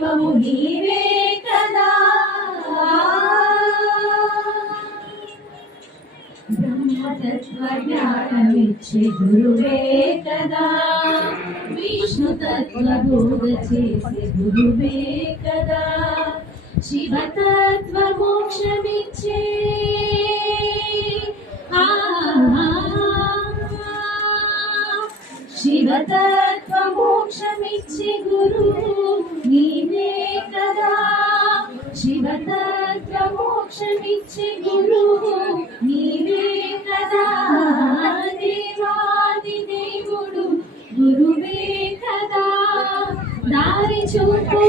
దైవము నీవే కదా. బ్రహ్మతత్వ జ్ఞానమిచ్చే గురువే కదా, విష్ణుతత్వ బోధ చేసే గురువే కదా, శివతత్వ మోక్షమిచ్చే శివతత్వ మోక్షమిచ్చే గురు నీవే కదా, శివతత్వ మోక్షమిచ్చే గురు నీవే కదా. దేవాది దేవుడు గురువే కదా, దారి చూపు